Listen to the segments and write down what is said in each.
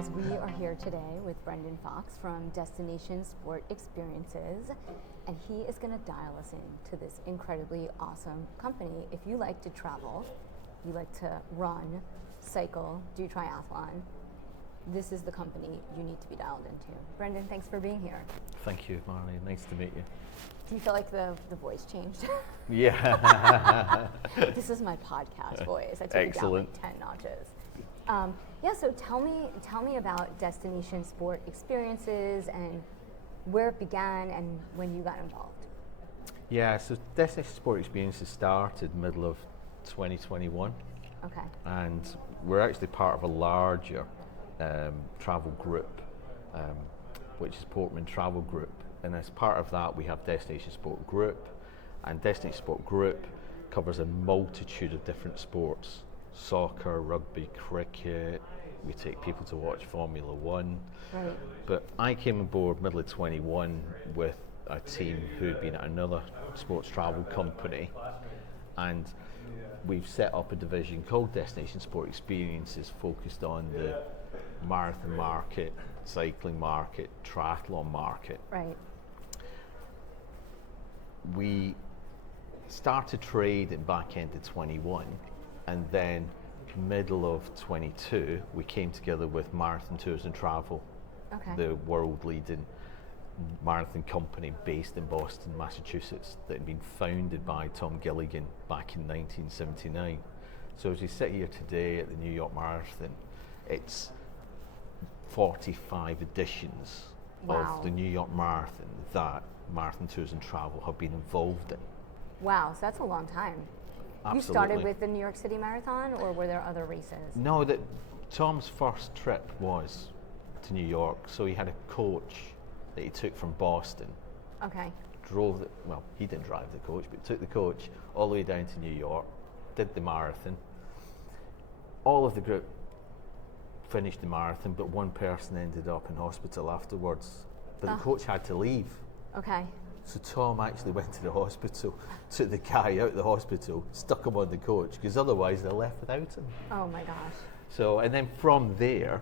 guys, we are here today with Brendan Fox from Destination Sport Experiences, and he is going to dial us in to this incredibly awesome company. If you like to travel, you like to run, cycle, do triathlon, this is the company you need to be dialed into. Brendan, thanks for being here. Thank you, Marley. Nice to meet you. Do you feel like the voice changed? Yeah. This is my podcast voice. I took it down like 10 notches. So tell me about Destination Sport Experiences and where it began and when you got involved. Yeah, so Destination Sport Experiences started middle of 2021. Okay. And we're actually part of a larger travel group, which is Portman Travel Group. And as part of that, we have Destination Sport Group. And Destination Sport Group covers a multitude of different sports. Soccer, rugby, cricket. We take people to watch Formula One. Right. But I came on board middle of 21 with a team who'd been at another sports travel company, and we've set up a division called Destination Sport Experiences, focused on the marathon market, cycling market, triathlon market. Right. We started trading back into 21, and then middle of 22 we came together with Marathon Tours and Travel, the world leading marathon company based in Boston, Massachusetts, that had been founded by Tom Gilligan back in 1979. So as we sit here today at the New York Marathon, it's 45 editions of the New York Marathon that Marathon Tours and Travel have been involved in. Wow, so that's a long time. Absolutely. You started with the New York City Marathon, or were there other races? No, Tom's first trip was to New York, so he had a coach that he took from Boston. Okay. He didn't drive the coach, but took the coach all the way down to New York, did the marathon. All of the group finished the marathon, but one person ended up in hospital afterwards. But the coach had to leave. Okay. So Tom actually went to the hospital, took the guy out of the hospital, stuck him on the coach, because otherwise they're left without him. Oh my gosh. So, and then from there,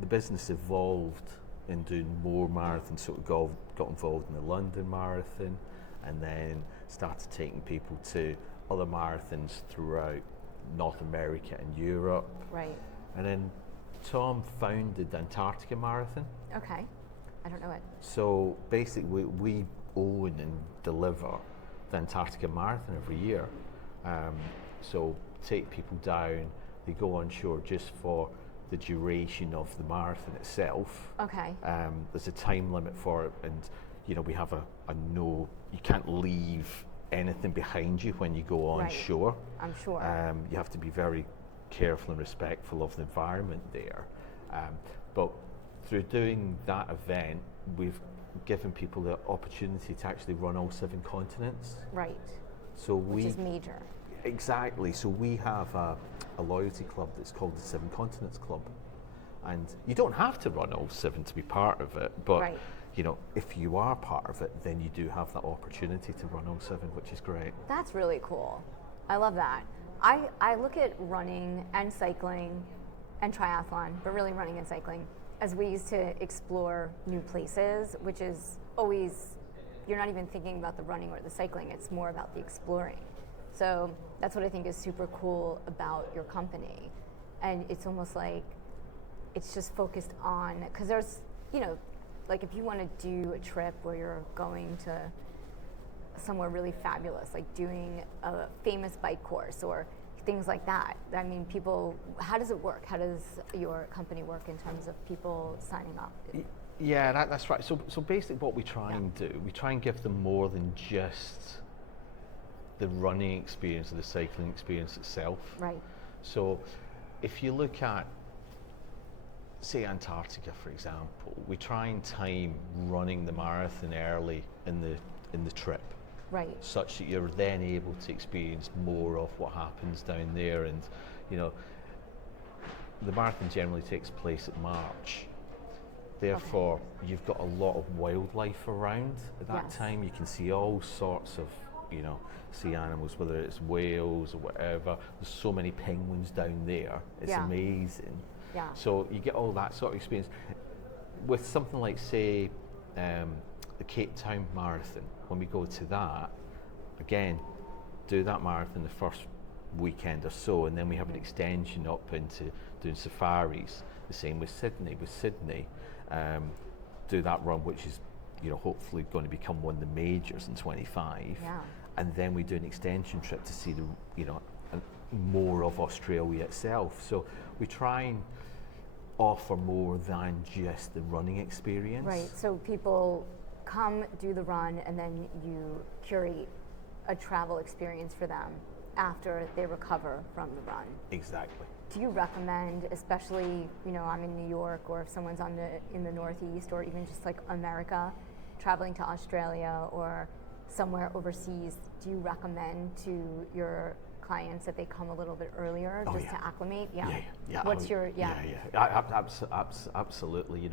the business evolved in doing more marathons. So we got involved in the London Marathon, and then started taking people to other marathons throughout North America and Europe. Right. And then Tom founded the Antarctica Marathon. Okay. I don't know it. So basically we own and deliver the Antarctica Marathon every year. So take people down, they go on shore just for the duration of the marathon itself. Okay. There's a time limit for it, and we have a no, you can't leave anything behind you when you go on shore. I'm sure. You have to be very careful and respectful of the environment there. But through doing that event, we've given people the opportunity to actually run all 7 continents. Right. So which is major. Exactly. So we have a loyalty club that's called the 7 Continents Club. And you don't have to run all 7 to be part of it, but if you are part of it, then you do have that opportunity to run all 7, which is great. That's really cool. I love that. I look at running and cycling and triathlon, but really running and cycling, as ways to explore new places, which is always, you're not even thinking about the running or the cycling, it's more about the exploring. So that's what I think is super cool about your company. And it's almost like it's just focused on, because there's, like if you want to do a trip where you're going to somewhere really fabulous, like doing a famous bike course or things like that. I mean, people, how does it work? How does your company work in terms of people signing up? Yeah, that's right. So basically what we try and do, we try and give them more than just the running experience or the cycling experience itself. Right. So if you look at, say, Antarctica, for example, we try and time running the marathon early in the trip. Right. Such that you're then able to experience more of what happens down there. And the marathon generally takes place at March. Therefore, you've got a lot of wildlife around at that time. You can see all sorts of, sea animals, whether it's whales or whatever. There's so many penguins down there. It's amazing. Yeah. So you get all that sort of experience. With something like, say, the Cape Town Marathon, when we go to that, again, do that marathon the first weekend or so, and then we have an extension up into doing safaris. The same with Sydney. Do that run, which is, hopefully going to become one of the majors in 25. Yeah. And then we do an extension trip to see more of Australia itself. So we try and offer more than just the running experience. Right. So people come do the run, and then you curate a travel experience for them after they recover from the run. Exactly. Do you recommend, especially, I'm in New York, or if someone's in the Northeast, or even just like America, traveling to Australia or somewhere overseas, do you recommend to your clients that they come a little bit earlier to acclimate? Yeah. Absolutely.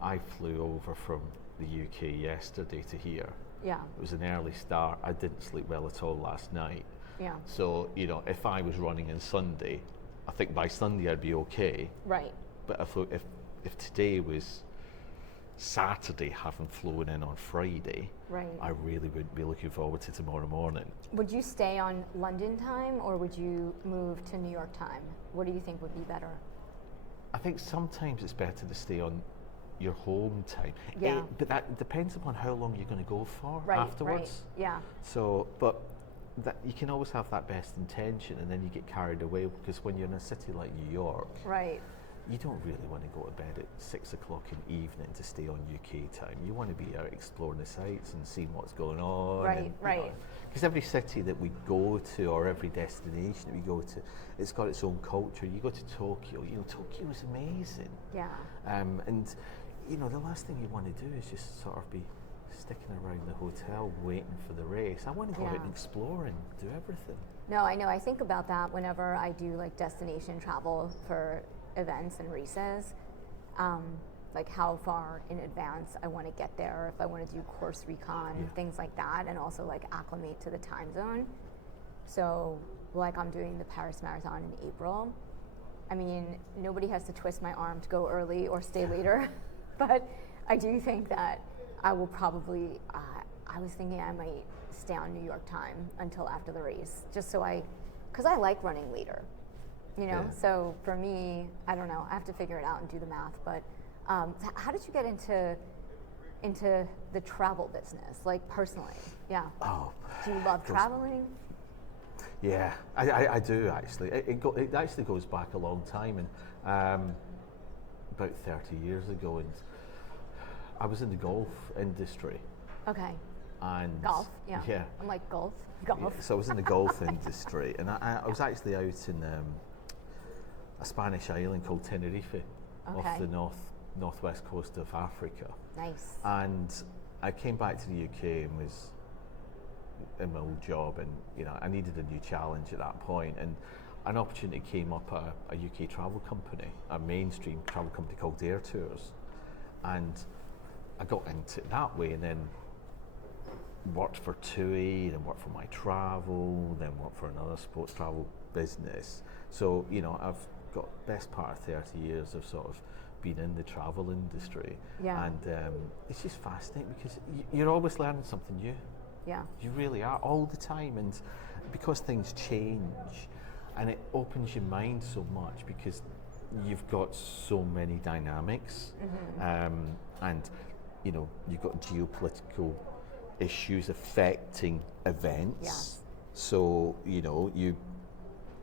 I flew over from the UK yesterday to here. Yeah. It was an early start. I didn't sleep well at all last night. Yeah. So, if I was running on Sunday, I think by Sunday I'd be okay. Right. But if today was Saturday, having flown in on Friday, right, I really would be looking forward to tomorrow morning. Would you stay on London time, or would you move to New York time? What do you think would be better? I think sometimes it's better to stay on your home time. Yeah. But that depends upon how long you're going to go for afterwards. Right. Yeah. So, but that you can always have that best intention, and then you get carried away, because when you're in a city like New York, right, you don't really want to go to bed at 6 o'clock in the evening to stay on UK time. You want to be out exploring the sites and seeing what's going on. Right. Because every city that we go to, or every destination that we go to, it's got its own culture. You go to Tokyo, Tokyo is amazing. Yeah. And the last thing you want to do is just sort of be sticking around the hotel waiting for the race. I want to go out and explore and do everything. No, I know. I think about that whenever I do like destination travel for events and races, like how far in advance I want to get there, if I want to do course recon, things like that, and also like acclimate to the time zone. So like I'm doing the Paris Marathon in April. I mean, nobody has to twist my arm to go early or stay later, but I do think that I will probably, I was thinking I might stay on New York time until after the race, just so because I like running later. So for me, I don't know, I have to figure it out and do the math, but how did you get into the travel business, like personally? Yeah. Oh. Do you love traveling? Yeah, I do actually. It actually goes back a long time, and about 30 years ago, and I was in the golf industry. Okay. And golf, yeah. I'm like golf. Yeah, so I was in the golf industry, and I was actually out in a Spanish island called Tenerife, off the northwest coast of Africa. Nice. And I came back to the UK and was in my old job, and I needed a new challenge at that point, and an opportunity came up at a UK travel company, a mainstream travel company called Air Tours, and I got into it that way, and then worked for TUI, then worked for My Travel, then worked for another sports travel business. So I've got best part of 30 years of sort of been in the travel industry, and it's just fascinating because you're always learning something new. Yeah, you really are, all the time, and because things change, and it opens your mind so much because you've got so many dynamics, and you've got geopolitical issues affecting events. Yes. So you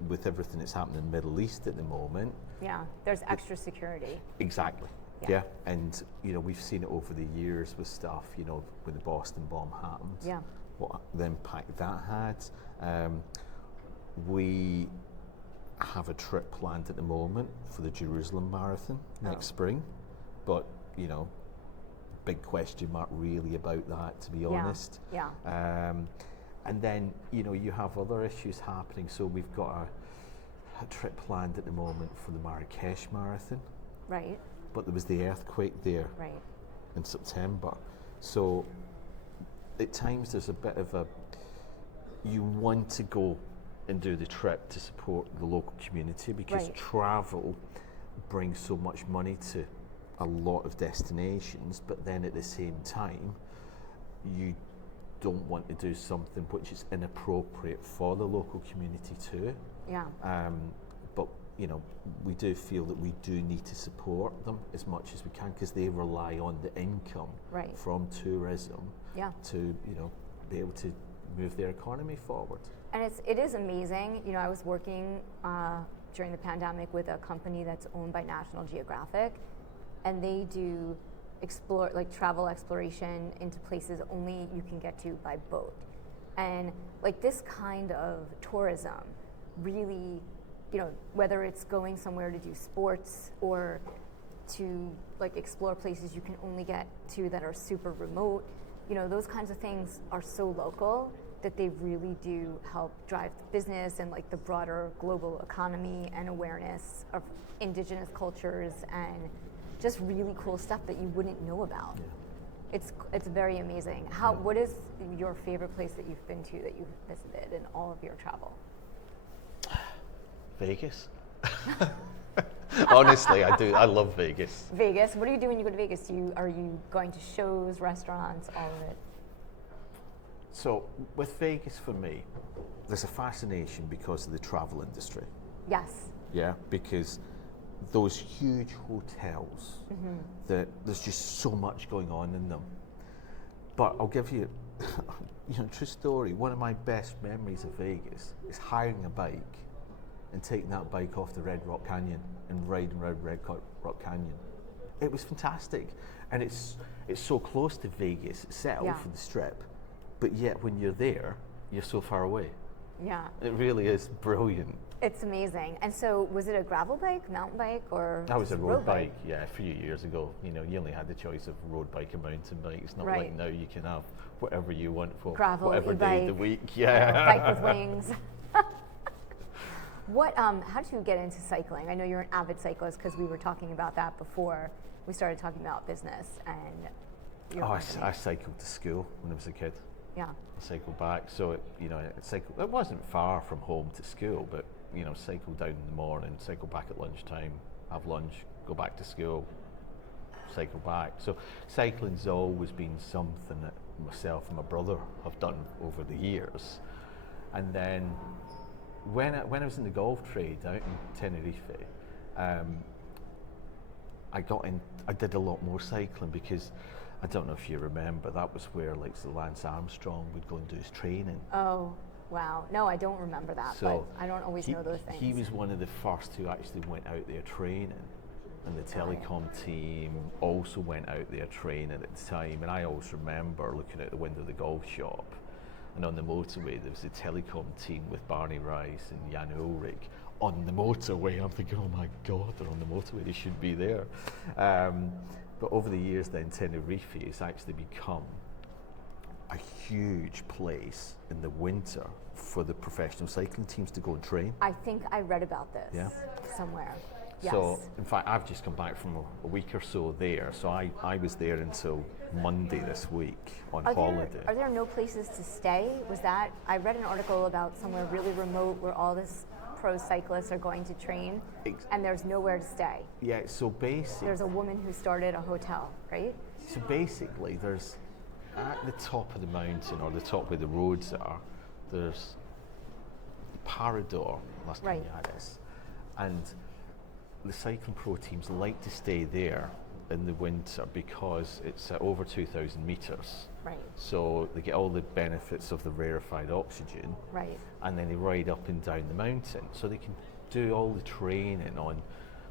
with everything that's happening in the Middle East at the moment. Yeah, there's extra security. Exactly. Yeah. And we've seen it over the years with stuff, when the Boston bomb happened. Yeah. What the impact that had. We have a trip planned at the moment for the Jerusalem Marathon next spring, but big question mark really about that, to be honest. Yeah. And then you have other issues happening. So we've got a trip planned at the moment for the Marrakesh Marathon. Right. But there was the earthquake there in September. So at times there's a bit of you want to go and do the trip to support the local community because travel brings so much money to a lot of destinations, but then at the same time, you don't want to do something which is inappropriate for the local community too. Yeah. But you know, we do feel that we do need to support them as much as we can, because they rely on the income from tourism to, you know, be able to move their economy forward. And it is amazing. You know, I was working during the pandemic with a company that's owned by National Geographic, and they do travel exploration into places only you can get to by boat. And like this kind of tourism really, you know, whether it's going somewhere to do sports or to like explore places you can only get to that are super remote, you know, those kinds of things are so local that they really do help drive the business and like the broader global economy and awareness of indigenous cultures and just really cool stuff that you wouldn't know about. Yeah. It's very amazing. What is your favorite place that you've been to, that you've visited in all of your travel? Vegas. Honestly, I do. I love Vegas. Vegas. What do you do when you go to Vegas? Are you going to shows, restaurants, all of it? So with Vegas, for me, there's a fascination because of the travel industry. Yes. Yeah, because those huge hotels, that there's just so much going on in them. But I'll give you, you know, true story. One of my best memories of Vegas is hiring a bike and taking that bike off the Red Rock Canyon and riding around Red Rock Canyon. It was fantastic, and it's so close to Vegas itself, for the Strip, but yet when you're there, you're so far away. Yeah. It really is brilliant. It's amazing. And so was it a gravel bike, mountain bike, or that was a road bike? Yeah, a few years ago. You know, you only had the choice of road bike and mountain bike. It's not like now you can have whatever you want for gravel, whatever e-bike, day of the week. Yeah. Bike with wings. How did you get into cycling? I know you're an avid cyclist because we were talking about that before we started talking about business and your company. I cycled to school when I was a kid. Yeah. I cycled back, so it wasn't far from home to school, but you know, cycle down in the morning, cycle back at lunchtime, have lunch, go back to school, cycle back. So cycling's always been something that myself and my brother have done over the years. And then when I was in the golf trade out in Tenerife, I did a lot more cycling, because I don't know if you remember, that was where like Lance Armstrong would go and do his training. Oh, wow. No, I don't remember that, so but I don't always know those things. He was one of the first who actually went out there training, and the telecom team also went out there training at the time. And I always remember looking out the window of the golf shop, and on the motorway there was the telecom team with Barney Rice and Jan Ulrich on the motorway. I'm thinking, oh my God, they're on the motorway, they should be there. But over the years then, Tenerife has actually become a huge place in the winter for the professional cycling teams to go and train. I think I read about this somewhere. Yes. So, in fact, I've just come back from a week or so there. So I was there until Monday this week on holiday. Are there no places to stay? I read an article about somewhere really remote where all this pro cyclists are going to train, and there's nowhere to stay. Yeah, so basically, there's a woman who started a hotel, right? So basically, there's at the top of the mountain, or the top where the roads are, there's Parador, Las Cañadas, and the cycling pro teams like to stay there in the winter because it's at over 2,000 meters. Right. So they get all the benefits of the rarefied oxygen. Right. And then they ride up and down the mountain, so they can do all the training on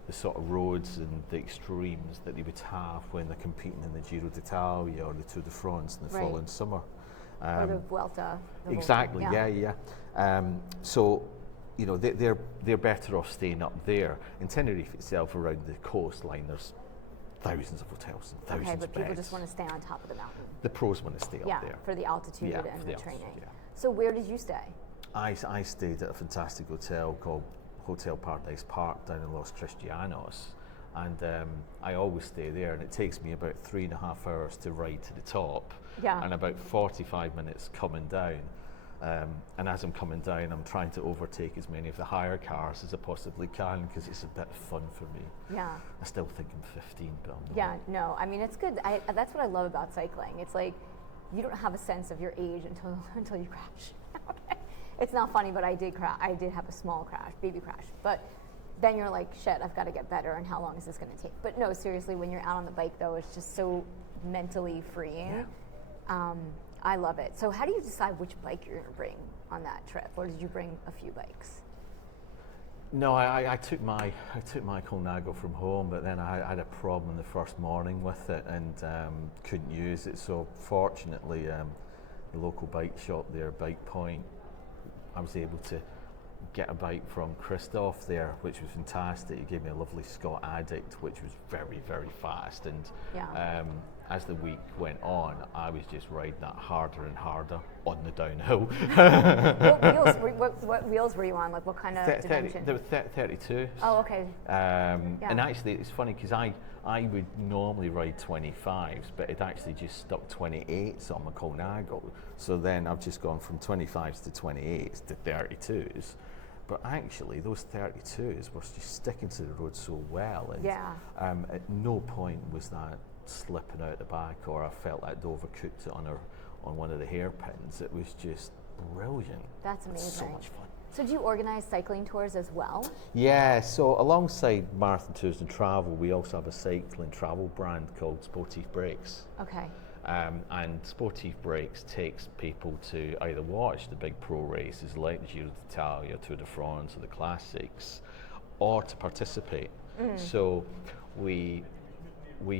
the sort of roads and the extremes that they would have when they're competing in the Giro d'Italia or the Tour de France in the following summer. Or the Vuelta. Exactly. Yeah. So, you know, they're better off staying up there. In Tenerife itself, around the coastline, there's thousands of hotels and thousands of beds. Okay, but people just want to stay on top of the mountain. The pros want to stay up there. For the altitude and the training. Yeah. So where did you stay? I stayed at a fantastic hotel called Hotel Paradise Park down in Los Cristianos, and I always stay there, and it takes me about 3.5 hours to ride to the top, and about 45 minutes coming down. And as I'm coming down, I'm trying to overtake as many of the higher cars as I possibly can because it's a bit of fun for me. Yeah. I still think I'm 15, but I'm not. Yeah, no, I mean, it's good. That's what I love about cycling. It's like, you don't have a sense of your age until you crash. It's not funny, but I did crash. I did have a small crash, baby crash. But then you're like, shit, I've got to get better, and how long is this going to take? But no, seriously, when you're out on the bike, though, it's just so mentally freeing. Yeah. I love it. So how do you decide which bike you're going to bring on that trip, or did you bring a few bikes? No, I took my Colnago from home, but then I had a problem the first morning with it and couldn't use it. So fortunately, the local bike shop there, Bike Point, I was able to get a bike from Christoph there, which was fantastic. He gave me a lovely Scott Addict, which was very, very fast. And as the week went on, I was just riding that harder and harder on the downhill. What wheels were you on? Like what kind of dimension? There were 32. Oh, okay. And actually, it's funny because I would normally ride 25s, but it actually just stuck 28s on my Colnago. So then I've just gone from 25s to 28s to 32s. But actually, those 32s were just sticking to the road so well. And at no point was that slipping out the back, or I felt I'd overcooked it on one of the hairpins. It was just brilliant. That's amazing. So much fun. So do you organize cycling tours as well? Yeah, so alongside Marathon Tours and Travel, we also have a cycling travel brand called Sportive Breaks. Okay. And Sportive Breaks takes people to either watch the big pro races like the Giro d'Italia, Tour de France, or the Classics, or to participate. So we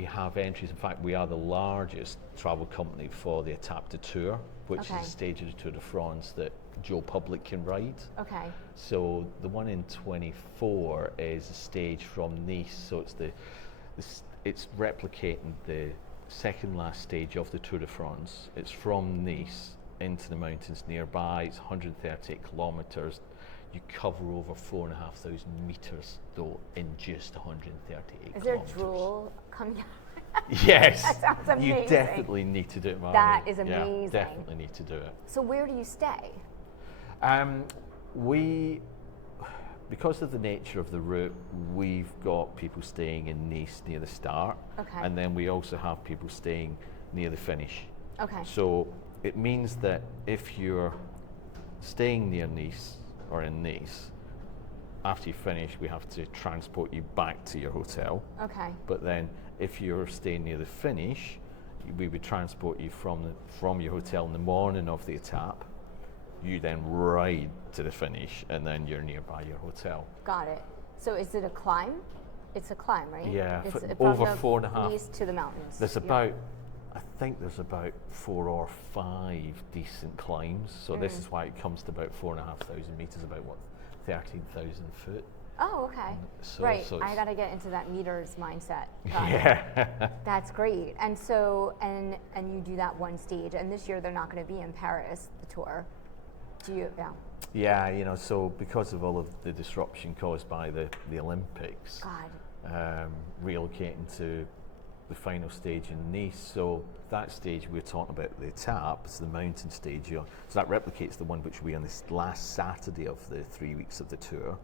have entries. In fact, we are the largest travel company for the Etape de Tour, which is a stage of the Tour de France that Joe Public can ride. Okay. So the one in 24 is a stage from Nice. So it's replicating the second last stage of the Tour de France. It's from Nice into the mountains nearby. It's 138 kilometers. You cover over 4,500 meters though in just 138 kilometers. Is there drool coming out? Yes. That sounds amazing. You definitely need to do it, Marnie. That is amazing. Yeah, definitely need to do it. So where do you stay? Because of the nature of the route, we've got people staying in Nice near the start. Okay. And then we also have people staying near the finish. Okay. So it means that if you're staying near Nice or in Nice, after you finish, we have to transport you back to your hotel. Okay. But then if you're staying near the finish, we would transport you from your hotel in the morning of the etape. You then ride to the finish, and then you're nearby your hotel. Got it. So is it a climb? It's a climb, right? Yeah, it's over 4.5. Nice to the mountains. There's about, I think there's about 4 or 5 decent climbs. So this is why it comes to about 4,500 meters, about what, 13,000 foot. Oh, okay. Right. So I got to get into that meters mindset. Yeah. That's great. And so, and you do that one stage. And this year they're not going to be in Paris, the tour. Do you? Yeah. Yeah, you know, so because of all of the disruption caused by the Olympics, relocating to the final stage in Nice. So that stage we're talking about, the etape, it's the mountain stage. So that replicates the one which we on this last Saturday of the 3 weeks of the tour.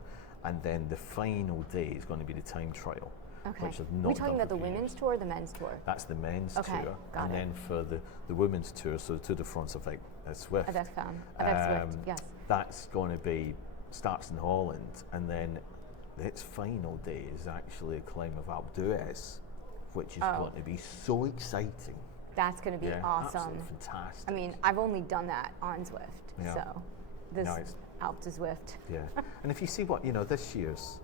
And then the final day is going to be the time trial. Okay. Which I've not We're talking done about the women's tour or the men's tour? That's the men's tour. Got and it. then for the women's tour, so the Tour de France of Swift. Avec Swift, yes. That's going to starts in Holland, and then its final day is actually a climb of Alpe d'Huez, which is going to be so exciting. That's going to be awesome. Absolutely fantastic. I mean, I've only done that on Zwift, so this Alpe d'Huez. Yeah, and if you see what, this year's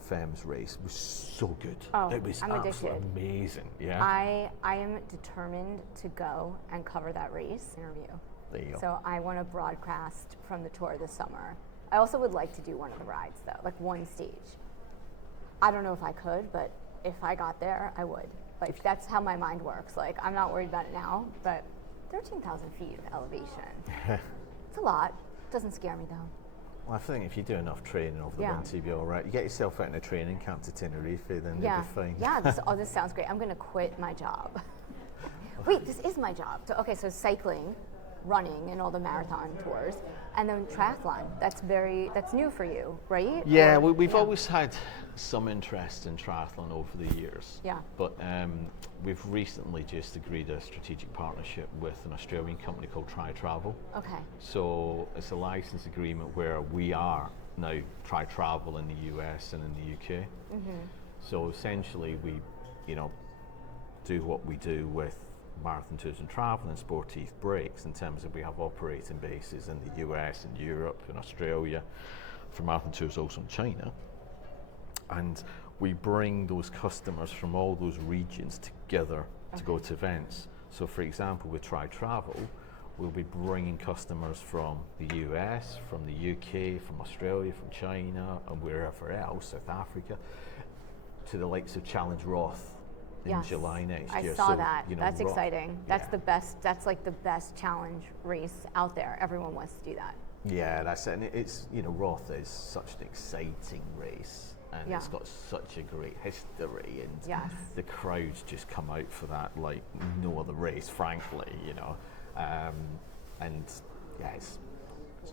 Femmes race was so good. Oh, it was absolutely amazing. Yeah. I am determined to go and cover that race interview. There you go. So I want to broadcast from the tour this summer. I also would like to do one of the rides though, like one stage. I don't know if I could, but if I got there, I would. Like that's how my mind works. Like I'm not worried about it now, but 13,000 feet of elevation. It's a lot. Doesn't scare me though. Well, I think if you do enough training over the winter, you'll be all right. You get yourself out in a training camp to Tenerife, then you'll be fine. Yeah, this sounds great. I'm going to quit my job. Wait, this is my job. So, okay, so cycling, running and all the marathon tours, and then triathlon. That's new for you, right? Yeah, we've always had some interest in triathlon over the years. Yeah. But we've recently just agreed a strategic partnership with an Australian company called Travel. Okay. So it's a license agreement where we are now Travel in the US and in the UK. Mm-hmm. So essentially we, do what we do with Marathon Tours and Travel and Sportive breaks in terms of we have operating bases in the US and Europe and Australia, for Marathon Tours also in China. And we bring those customers from all those regions together to go to events. So for example, with Travel, we'll be bringing customers from the US, from the UK, from Australia, from China, and wherever else, South Africa, to the likes of Challenge Roth in July next year. I saw that. That's Roth, exciting. That's the best. That's like the best challenge race out there. Everyone wants to do that. Yeah, that's it. And it's Roth is such an exciting race, and it's got such a great history, and the crowds just come out for that like no other race, frankly. And it's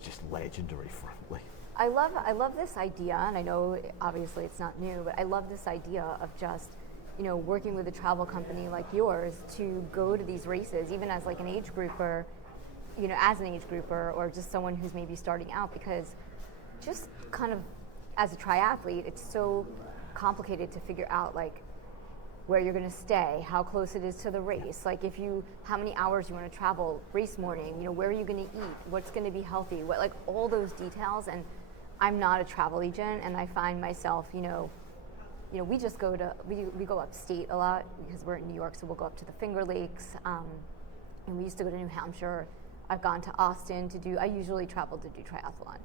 just legendary, frankly. I love this idea, and I know obviously it's not new, but I love this idea of just working with a travel company like yours to go to these races, even as like an age grouper, or just someone who's maybe starting out, because just kind of as a triathlete, it's so complicated to figure out like where you're going to stay, how close it is to the race, like how many hours you want to travel race morning, where are you going to eat, what's going to be healthy, like all those details. And I'm not a travel agent, and I find myself, we just we go upstate a lot because we're in New York, so we'll go up to the Finger Lakes, and we used to go to New Hampshire. I've gone to Austin I usually travel to do triathlon.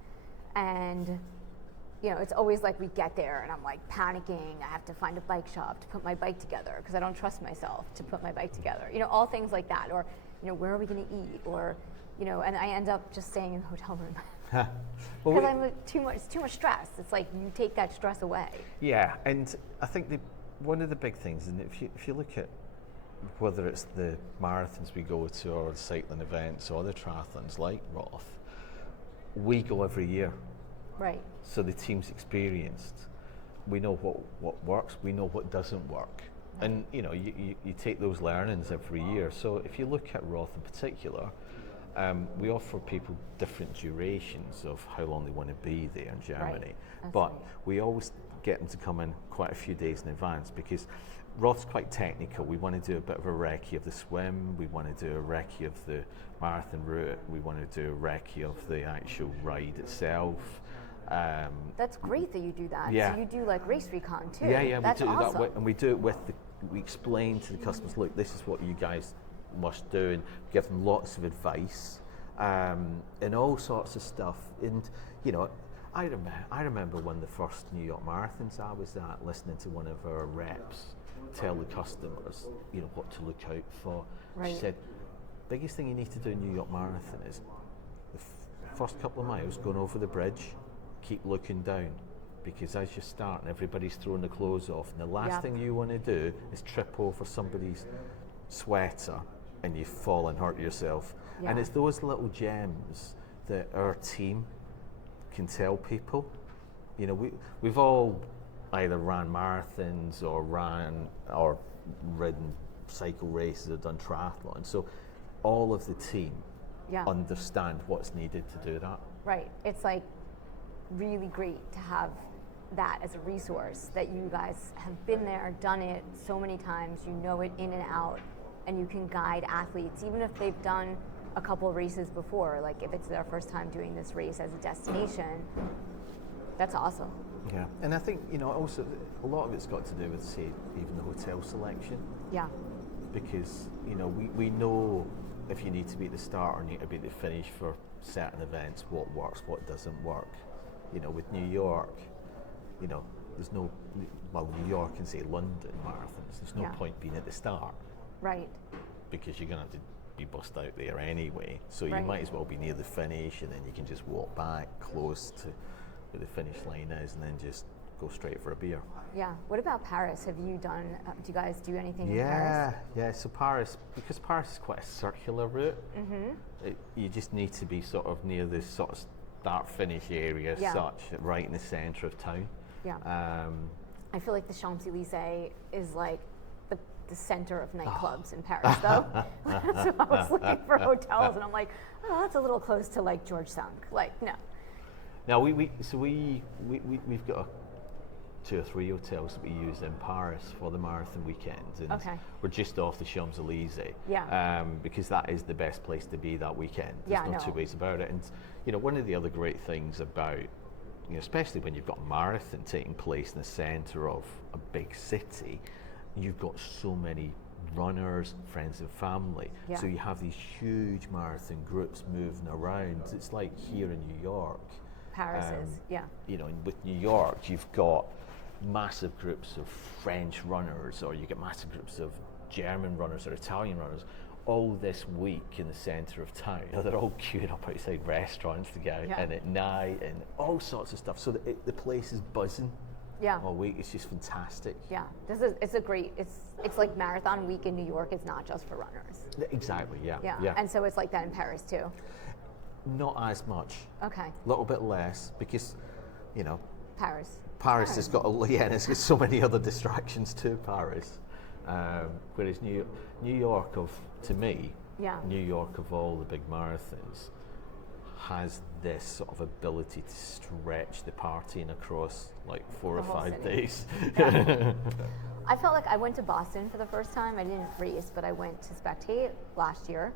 And, it's always like we get there and I'm like panicking. I have to find a bike shop to put my bike together because I don't trust myself to put my bike together. All things like that. Or, where are we going to eat? Or, and I end up just staying in the hotel room. Because it's too much stress. It's like you take that stress away. Yeah, and I think one of the big things, and if you look at whether it's the marathons we go to or the cycling events or the triathlons like Roth, we go every year. Right. So the team's experienced. We know what works, we know what doesn't work. Right. And you take those learnings every year. So if you look at Roth in particular, we offer people different durations of how long they want to be there in Germany. Right. But we always get them to come in quite a few days in advance because Roth's quite technical. We want to do a bit of a recce of the swim, we want to do a recce of the marathon route, we want to do a recce of the actual ride itself. That's great that you do that. Yeah. So you do like race recon too. Yeah, That's we do awesome. that and we do it we explain to the customers, look, this is what you guys must do, and give them lots of advice and all sorts of stuff. And I remember when the first New York marathons I was at, listening to one of our reps tell the customers what to look out for. Right. She said, biggest thing you need to do in New York Marathon is the first couple of miles going over the bridge, keep looking down, because as you start and everybody's throwing the clothes off, and the last thing you want to do is trip over somebody's sweater and you fall and hurt yourself. And it's those little gems that our team can tell people. We've all either ran marathons or ridden cycle races or done triathlon. So all of the team understand what's needed to do that. Right. It's like really great to have that as a resource, that you guys have been there, done it so many times, you know it in and out, and you can guide athletes, even if they've done a couple of races before, like if it's their first time doing this race as a destination. That's awesome. Yeah, and I think, also a lot of it's got to do with, say, even the hotel selection. Yeah. Because, we know if you need to be at the start or need to be at the finish for certain events, what works, what doesn't work. With New York, there's no, New York and say London marathons, there's no point being at the start. Right. Because you're going to have to be bussed out there anyway. So you might as well be near the finish, and then you can just walk back close to where the finish line is and then just go straight for a beer. Yeah. What about Paris? Have you done? Do you guys do anything in Paris? Yeah. So Paris, because Paris is quite a circular route, you just need to be sort of near this sort of start-finish area, such right in the centre of town. Yeah. I feel like the Champs-Élysées is like the center of nightclubs in Paris, though. So I was looking for hotels, and I'm like, oh, that's a little close to like George Sunk. Like, no. Now we've got 2 or 3 hotels that we use in Paris for the marathon weekend, and we're just off the Champs-Élysées. Yeah. Because that is the best place to be that weekend. There's no two ways about it. And you know, one of the other great things about, you know, especially when you've got a marathon taking place in the centre of a big city, you've got so many runners, friends and family. Yeah. So you have these huge marathon groups moving around. It's like here in New York. Paris is, You know, with New York, you've got massive groups of French runners, or you get massive groups of German runners or Italian runners, all this week in the centre of town. You know, they're all queuing up outside restaurants to get out, and at night, and all sorts of stuff. So the place is buzzing. All week. It's just fantastic. Yeah, it's a great. It's like marathon week in New York. It's not just for runners. Exactly. Yeah. And so it's like that in Paris too. Not as much. Okay. A little bit less, because, you know, Paris has got and it's got so many other distractions to Paris. Whereas New York, to me, New York of all the big marathons, has this sort of ability to stretch the partying across like 4 or 5 days. Yeah. I felt like I went to Boston for the first time. I didn't race, but I went to spectate last year,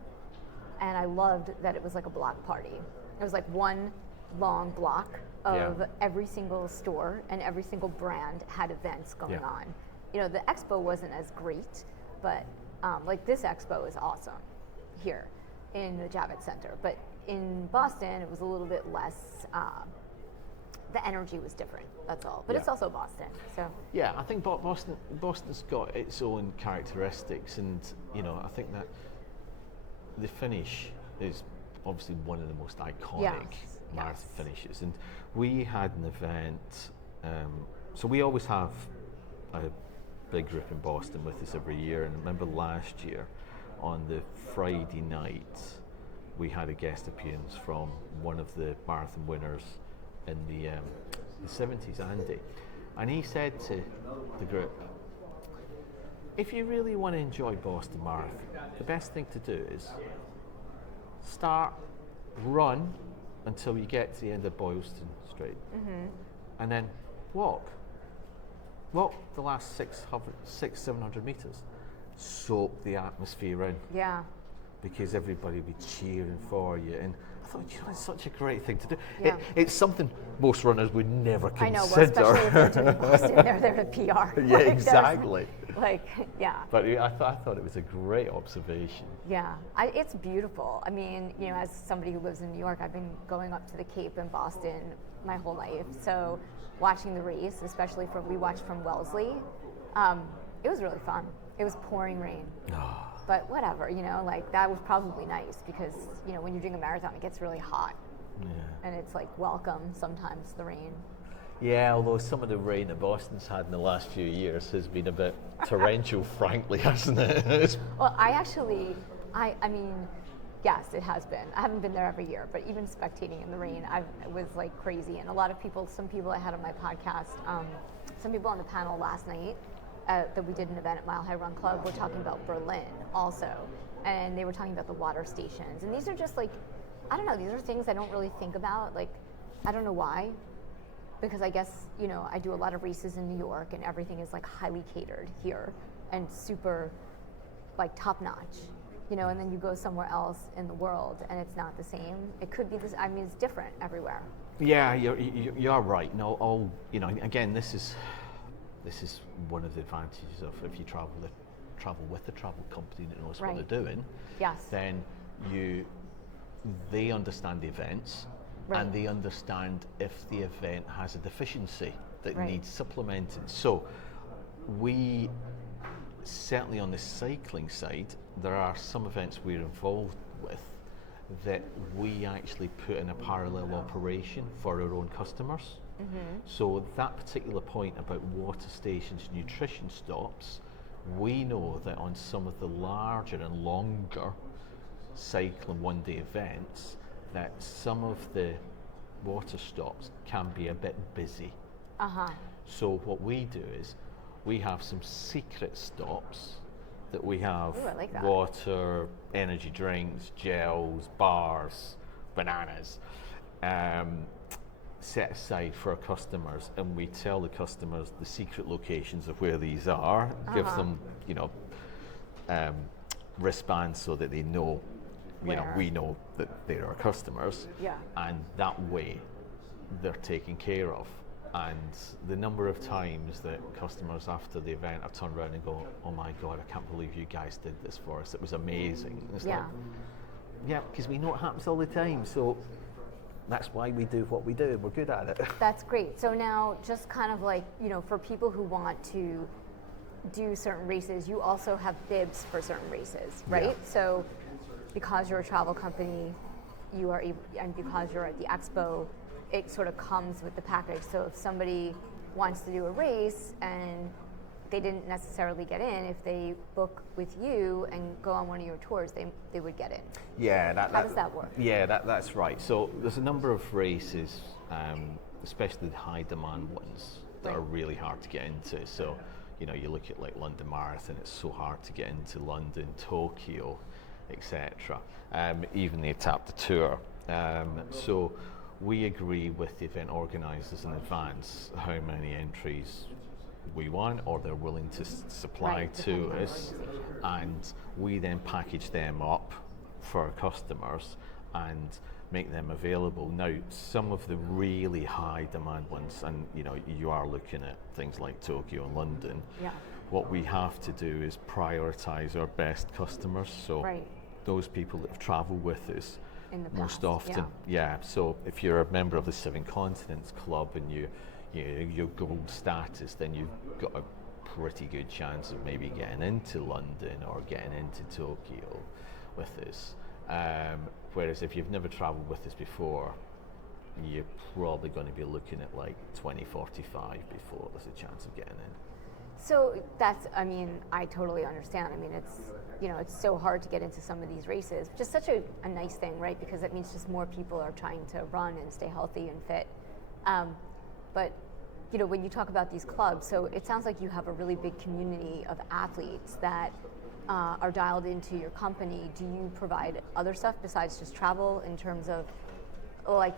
and I loved that it was like a block party. It was like one long block of every single store, and every single brand had events going on. You know, the expo wasn't as great, but like this expo is awesome here in the Javits Center. But in Boston, it was a little bit less, the energy was different, that's all. But it's also Boston, so. Yeah, I think Boston's got its own characteristics, and, you know, I think that the finish is obviously one of the most iconic marathon finishes. And we had an event, so we always have a big group in Boston with us every year, and I remember last year on the Friday night, we had a guest appearance from one of the marathon winners in the 70s, Andy. And he said to the group, if you really want to enjoy Boston Marathon, the best thing to do is run until you get to the end of Boylston Street, and then walk the last 700 meters, soak the atmosphere in. Yeah. Because everybody will be cheering for you, and I thought, you know, it's such a great thing to do. Yeah. It's something most runners would never consider. I know, well, especially if they're doing Boston, they're there to PR. Yeah, like, exactly. But I thought it was a great observation. Yeah, it's beautiful. I mean, you know, as somebody who lives in New York, I've been going up to the Cape and Boston my whole life. So watching the race, especially we watched from Wellesley, it was really fun. It was pouring rain. But whatever, you know, like that was probably nice because, you know, when you're doing a marathon, it gets really hot. Yeah. And it's like welcome sometimes, the rain. Yeah, although some of the rain that Boston's had in the last few years has been a bit torrential, frankly, hasn't it? Well, I mean, yes, it has been. I haven't been there every year, but even spectating in the rain, it was like crazy. And a lot of people, some people I had on my podcast, some people on the panel last night, that we did an event at Mile High Run Club, we're talking about Berlin also, and they were talking about the water stations, and these are just like, I don't know, these are things I don't really think about, like, I don't know why, because I guess, you know, I do a lot of races in New York, and everything is like highly catered here, and super, like, top-notch, you know, and then you go somewhere else in the world, and it's not the same. It could be this, I mean, it's different everywhere. Yeah, you're right. No, you know, again, this is one of the advantages of if you travel with a travel company that knows what they're doing. Yes. Then they understand the events, and they understand if the event has a deficiency that needs supplementing. So we certainly on the cycling side, there are some events we're involved with that we actually put in a parallel operation for our own customers. So that particular point about water stations, nutrition stops, we know that on some of the larger and longer cycling one-day events, that some of the water stops can be a bit busy. So what we do is we have some secret stops that we have. Ooh, I like that. Water, energy drinks, gels, bars, bananas, set aside for our customers, and we tell the customers the secret locations of where these are, give them, wristbands so that they know, we know that they're our customers, and that way they're taken care of. And the number of times that customers after the event have turned around and go, oh my God, I can't believe you guys did this for us. It was amazing. It's like, yeah, because we know it happens all the time. So that's why we do what we do. We're good at it. That's great. So now just kind of like, for people who want to do certain races, you also have bibs for certain races, right? Yeah. So because you're a travel company, you are able, and because you're at the expo, it sort of comes with the package. So if somebody wants to do a race and they didn't necessarily get in, if they book with you and go on one of your tours, they would get in. Yeah. How does that work? Yeah, that's right. So there's a number of races, especially the high demand ones, that are really hard to get into. So, you look at like London Marathon, it's so hard to get into London, Tokyo, etc. Even the Etape de Tour. So we agree with the event organisers in advance how many entries we want, or they're willing to supply to us, and we then package them up for our customers and make them available. Now, some of the really high demand ones, and you are looking at things like Tokyo and London, what we have to do is prioritise our best customers, so those people that have travelled with us most often. So if you're a member of the Seven Continents Club and you're gold status, then you've got a pretty good chance of maybe getting into London or getting into Tokyo with us. Whereas if you've never travelled with us before, you're probably going to be looking at like 2045 before there's a chance of getting in. So that's, I totally understand. It's so hard to get into some of these races, which is such a nice thing, right? Because it means just more people are trying to run and stay healthy and fit. But when you talk about these clubs, so it sounds like you have a really big community of athletes that are dialed into your company. Do you provide other stuff besides just travel in terms of,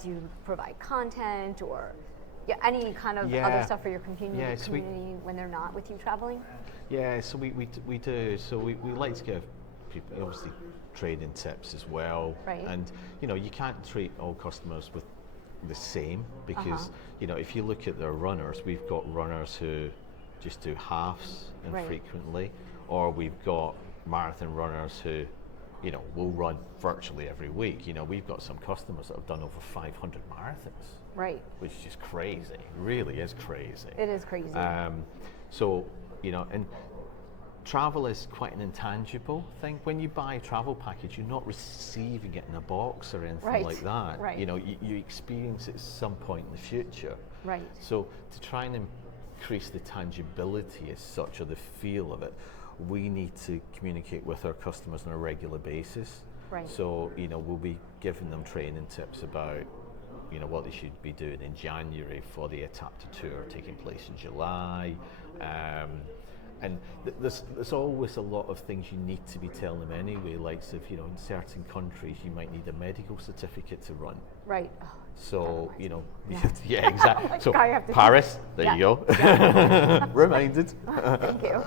do you provide content or any kind of other stuff for your community when they're not with you traveling? Yeah, so we do. So we like to give people obviously training tips as well. Right. And you can't treat all customers with the same, because if you look at their runners, we've got runners who just do halves infrequently, or we've got marathon runners who will run virtually every week. We've got some customers that have done over 500 marathons. Right. Which is just crazy. It really is crazy. It is crazy. And travel is quite an intangible thing. When you buy a travel package, you're not receiving it in a box or anything like that. Right. You experience it at some point in the future. Right. So to try and increase the tangibility as such, or the feel of it, we need to communicate with our customers on a regular basis. Right. So, we'll be giving them training tips about what they should be doing in January for the Etape de Tour taking place in July. And there's always a lot of things you need to be telling them anyway, like if in certain countries you might need a medical certificate to run. Right. So, yeah, exactly. Like, so Paris, there you go. Reminded. Thank you.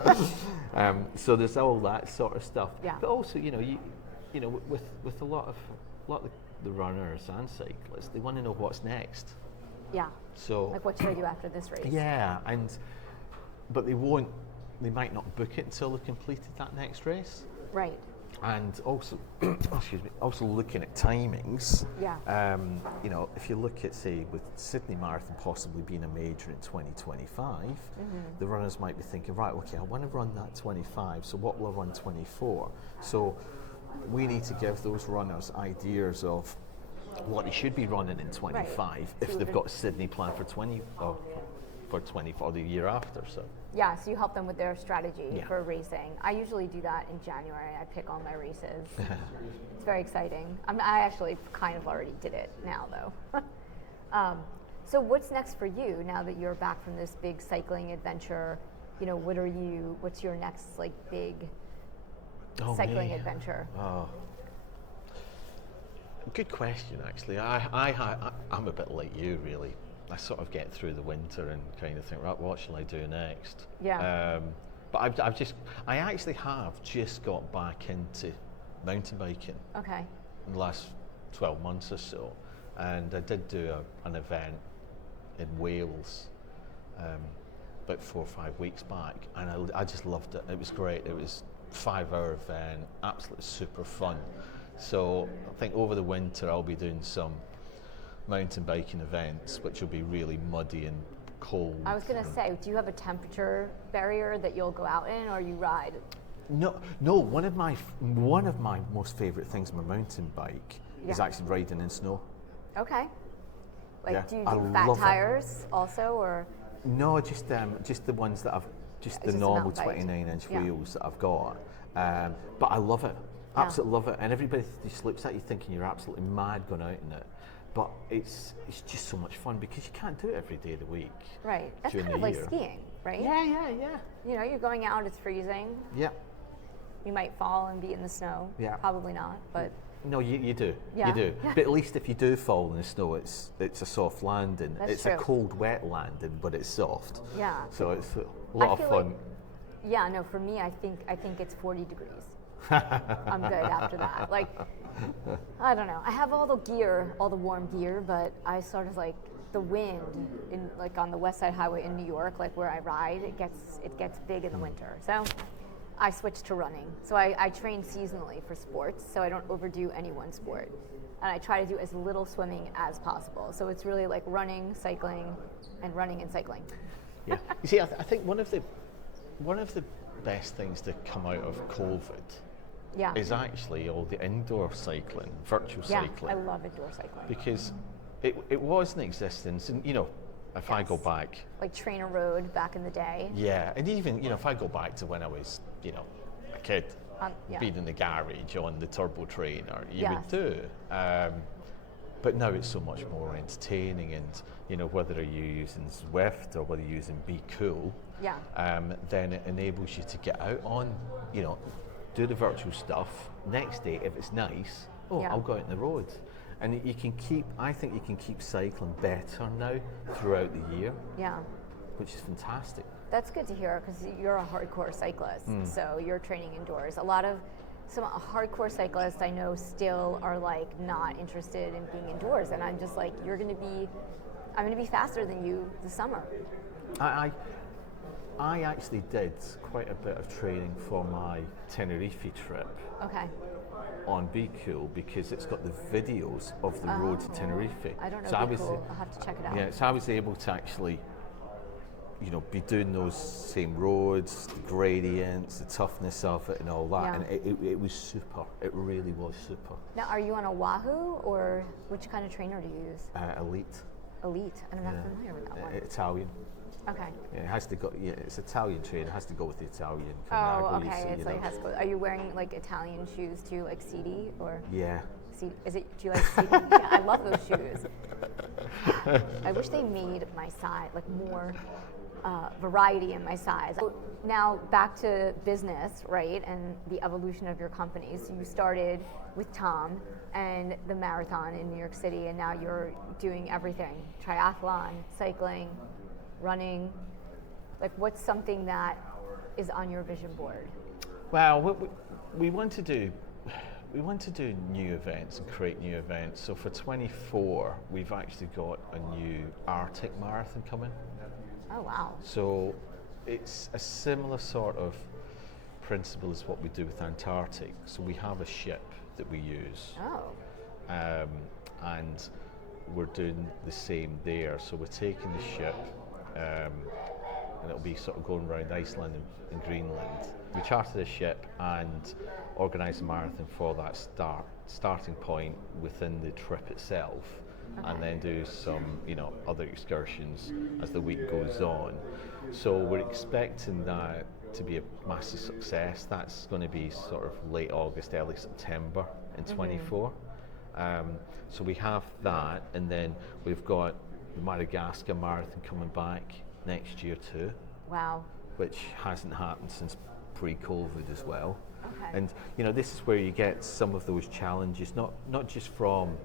So there's all that sort of stuff. Yeah. But also, with a lot of the runners and cyclists, they want to know what's next. Yeah. So like, what should I do after this race? Yeah, but they might not book it until they've completed that next race. Right. And also, also looking at timings. Yeah. If you look at, say, with Sydney Marathon possibly being a major in 2025, the runners might be thinking, right, okay, I want to run that 25, so what will I run 24? So we need to give those runners ideas of what they should be running in 25 Right. if So they've got Sydney planned for 20 or for 20 for the year after. So Yeah, so you help them with their strategy Yeah. for racing. I usually do that in January. I pick all my races. It's very exciting. I actually kind of already did it now, though. So what's next for you now that you're back from this big cycling adventure? You know, what's your next like big cycling adventure? Good question, actually. I'm a bit like you, really. I sort of get through the winter and kind of think, right, what shall I do next? Yeah. But I actually have just got back into mountain biking Okay. in the last 12 months or so, and I did do an event in Wales about 4 or 5 weeks back, and I just loved it. It was great. It was a 5-hour event, absolutely super fun. So I think over the winter I'll be doing some mountain biking events, which will be really muddy and cold. I was going to say, do you have a temperature barrier that you'll go out in, or you ride? No. One of my most favourite things on my mountain bike is Yeah. actually riding in snow. Okay. Like, Yeah, do you I do fat love it. tires also, or? No, just the ones that I've just the Just a normal mountain bike. 29-inch Yeah. wheels that I've got. But I love it. Yeah. Absolutely love it. And everybody just looks at you thinking you're absolutely mad going out in it. But it's just so much fun because you can't do it every day of the week. Right. That's during kind of the like year. skiing, right? Yeah. You know, you're going out, it's freezing. Yeah. You might fall and be in the snow. Yeah. Probably not, but No, you do. Yeah. You do. But at least if you do fall in the snow, it's a soft landing. That's it's true. a cold, wet landing, but it's soft. yeah. So it's a lot of feel fun. like- Yeah, no, for me, I think it's 40 degrees. I'm good after that. Like, I don't know. I have all the gear, all the warm gear, but I sort of like the wind in like on the West Side Highway in New York, like where I ride, it gets big in the winter. So I switched to running. So I train seasonally for sports, so I don't overdo any one sport. And I try to do as little swimming as possible. So it's really like running, cycling, and running and cycling. Yeah. You see, I think one of the best things to come out of COVID Yeah. is actually all the indoor cycling, virtual Yeah, cycling. I love indoor cycling. Because it was in existence, and if I go Yes. back, Like Trainer Road back in the day. yeah, and even if I go back to when I was a kid, Yeah. being in the garage on the turbo trainer, you Yes. would do. But now it's so much more entertaining, and whether you're using Zwift or whether you're using Be Cool, Yeah. then it enables you to get out on, do the virtual stuff. Next day, if it's nice, Yeah. I'll go out on the road. And I think you can keep cycling better now throughout the year, Yeah. which is fantastic. That's good to hear because you're a hardcore cyclist, so you're training indoors. A lot of some hardcore cyclists I know still are like not interested in being indoors, and I'm just like, I'm going to be faster than you this summer. I actually did quite a bit of training for my Tenerife trip Okay. on Be Cool because it's got the videos of the road to Tenerife. I don't know. So Be cool. I'll have to check it out. Yeah, so I was able to actually, be doing those same roads, the gradients, the toughness of it, and all that. Yeah. And it was super. It really was super. Now, are you on a Wahoo or which kind of trainer do you use? Elite, Elite. I'm not familiar with that one. Italian. Okay. Yeah, it has to go. Yeah, it's Italian trainer. It has to go with the Italian. Oh, Conago, you okay. see, It's like has to go. Are you wearing like Italian shoes too, like CD or? Yeah. Do you like CD? Yeah, I love those shoes. I wish they made my size, like more variety in my size. So now back to business, right, and the evolution of your company. So you started with Tom and the marathon in New York City, and now you're doing everything: triathlon, cycling, running. Like, what's something that is on your vision board? Well, we want to do new events and create new events. So for 24, we've actually got a new Arctic marathon coming. Oh, wow. So it's a similar sort of principle as what we do with Antarctic. So we have a ship that we use, Oh, and we're doing the same there. So we're taking the ship, and it'll be sort of going around Iceland and Greenland. we chartered a ship and organised a marathon for that starting point within the trip itself, and then do some, other excursions as the week goes on. So we're expecting that to be a massive success. That's going to be sort of late August, early September in 24. So we have that, and then we've got the Madagascar Marathon coming back next year too. Wow. Which hasn't happened since pre-COVID as well. Okay. And this is where you get some of those challenges, not just from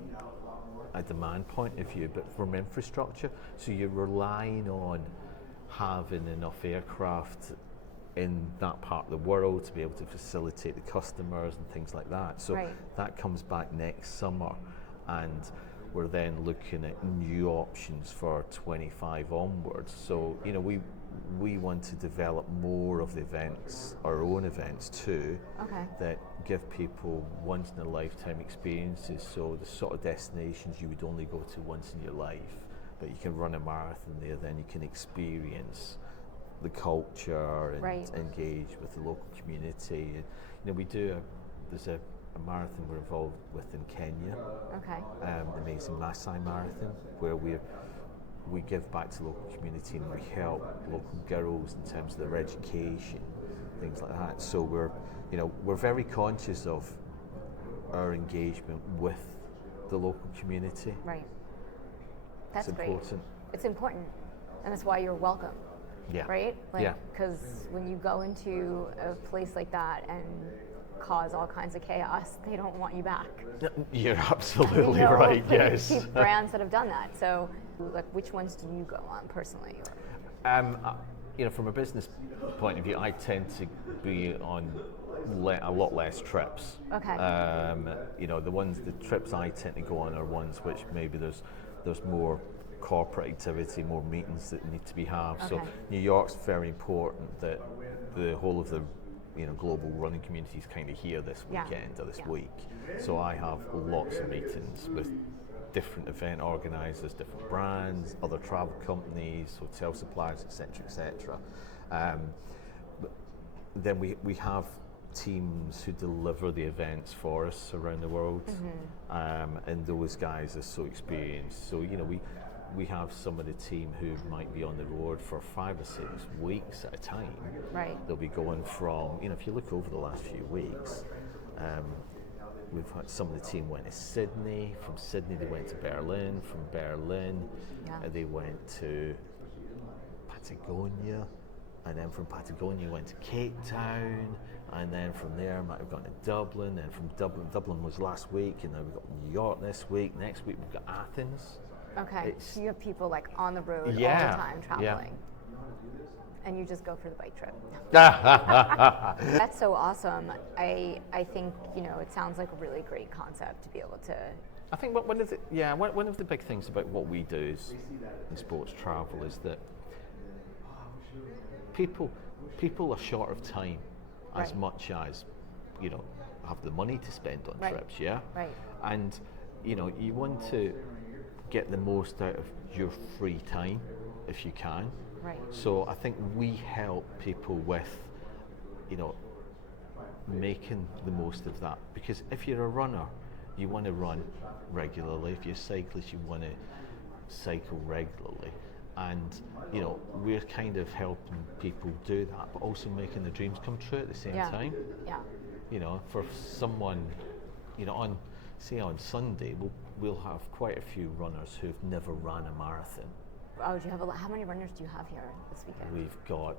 a demand point of view, but from infrastructure. So you're relying on having enough aircraft in that part of the world to be able to facilitate the customers and things like that. So that comes back next summer, and we're then looking at new options for 25 onwards. So we want to develop more of the events, our own events too, that give people once in a lifetime experiences. So the sort of destinations you would only go to once in your life, but you can run a marathon there, then you can experience the culture and engage with the local community. And, there's a marathon we're involved with in Kenya, the amazing Maasai Marathon, where we give back to the local community and we help local girls in terms of their education, things like that. So we're very conscious of our engagement with the local community. Right. That's it's important. Great. It's important, and that's why you're welcome. Yeah. Right? Because when you go into a place like that and cause all kinds of chaos, they don't want you back. You're absolutely right. Yes. Brands that have done that. So, which ones do you go on personally? From a business point of view, I tend to be on a lot less trips. Okay. The trips I tend to go on are ones which maybe there's more corporate activity, more meetings that need to be had. So New York's very important that the whole of the global running community is kind of here this weekend or this week. So I have lots of meetings with different event organisers, different brands, other travel companies, hotel suppliers, etc. Then we have teams who deliver the events for us around the world, and those guys are so experienced. So we have some of the team who might be on the road for 5 or 6 weeks at a time. Right. They'll be going from, if you look over the last few weeks, we've had some of the team went to Sydney. From Sydney they went to Berlin. From Berlin they went to Patagonia, and then from Patagonia went to Cape Town, and then from there might have gone to Dublin, and from Dublin was last week, and now we've got New York this week. Next week we've got Athens. Okay, so you have people on the road all the time traveling, and you just go for the bike trip. That's so awesome. I think it sounds like a really great concept to be able to. I think one of the big things about what we do in sports travel is that people are short of time as much as have the money to spend on trips. Right. And you want to get the most out of your free time if you can. Right. So I think we help people with, making the most of that. Because if you're a runner, you want to run regularly. If you're a cyclist, you want to cycle regularly. And, we're kind of helping people do that, but also making their dreams come true at the same time. Yeah. For someone, on Sunday, we'll have quite a few runners who've never ran a marathon. Oh, do you have how many runners do you have here this weekend? We've got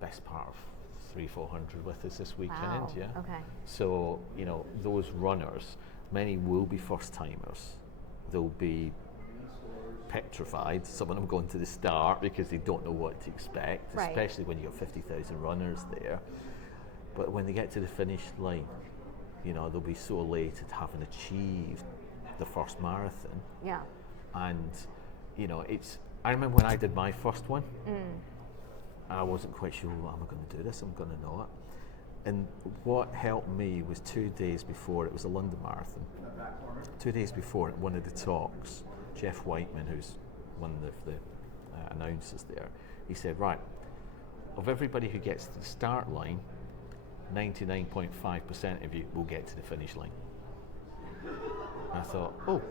best part of 300-400 with us this weekend. Wow. Yeah. Okay. So those runners, many will be first timers. They'll be petrified. Some of them going to the start because they don't know what to expect, especially when you've got 50,000 runners there. But when they get to the finish line, they'll be so elated having achieved the first marathon. Yeah. And I remember when I did my first one, I wasn't quite sure, am I going to do this? I'm going to know it. And what helped me was 2 days before, it was a London Marathon. 2 days before, at one of the talks, Jeff Whiteman, who's one of the announcers there, he said, right, of everybody who gets to the start line, 99.5% of you will get to the finish line. And I thought, oh,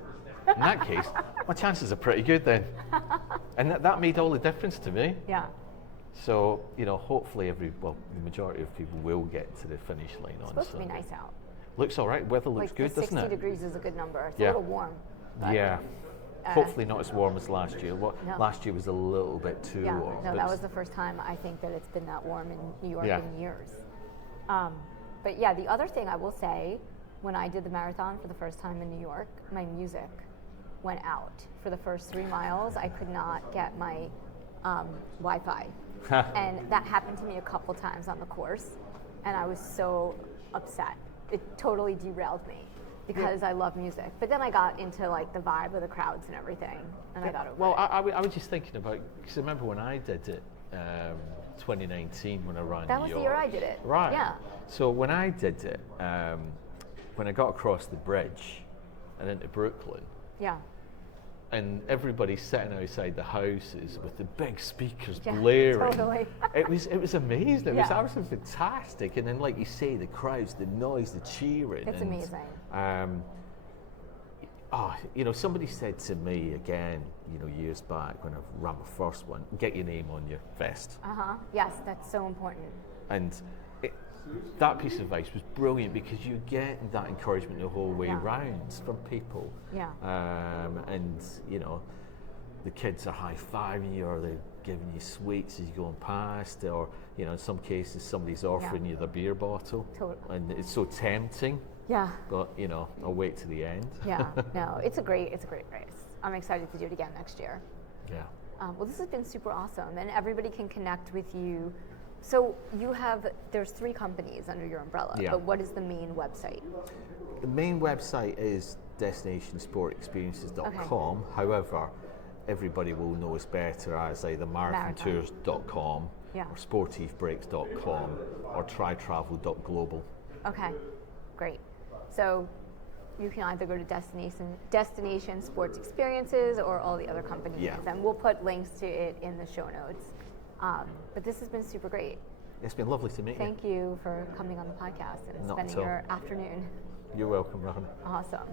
in that case, my chances are pretty good then. And that made all the difference to me. Yeah. So, hopefully the majority of people will get to the finish line on It's supposed to be Sunday. nice out. Looks all right. Weather looks Like good, doesn't 60 it? degrees is a good number. It's Yeah. a little warm. But Yeah. Hopefully not as warm as last year. No. Last year was a little bit too Yeah, warm. no, but that was the first time I think that it's been that warm in New York Yeah. in years. But yeah, the other thing I will say, when I did the marathon for the first time in New York, my music went out. For the first 3 miles, I could not get my Wi-Fi. And that happened to me a couple times on the course, and I was so upset. It totally derailed me because I love music. But then I got into like the vibe of the crowds and everything, and I got over Well, it. I was just thinking about, because I remember when I did it, 2019 when I ran That New was the York. year I did it. Right. Yeah. So when I did it, when I got across the bridge and into Brooklyn, Yeah. and everybody sitting outside the houses with the big speakers Yeah, blaring. totally. It was amazing. It was Yeah. absolutely fantastic. And then, like you say, the crowds, the noise, the cheering. It's and, amazing. Somebody said to me again, years back when I ran my first one, get your name on your vest. Yes, that's so important. And that piece of advice was brilliant because you get that encouragement the whole way Yeah. round from people. Yeah. And the kids are high-fiving you, or they're giving you sweets as you're going past, or in some cases somebody's offering you the beer bottle. Totally. And it's so tempting. Yeah. But I'll wait to the end. Yeah. No, it's a great race. I'm excited to do it again next year. Yeah. Well, this has been super awesome, and everybody can connect with you. So there's 3 companies under your umbrella, Yeah. but what is the main website? The main website is destinationsportexperiences.com. However, everybody will know us better as either marathontours.com Yeah. or sportivebreaks.com or tritravel.global. Okay, great. So you can either go to Destination Sports Experiences or all the other companies, Yeah. and we'll put links to it in the show notes. But this has been super great. It's been lovely to meet you. Thank you for coming on the podcast and Not spending at all. your afternoon. You're welcome, Ron. Awesome.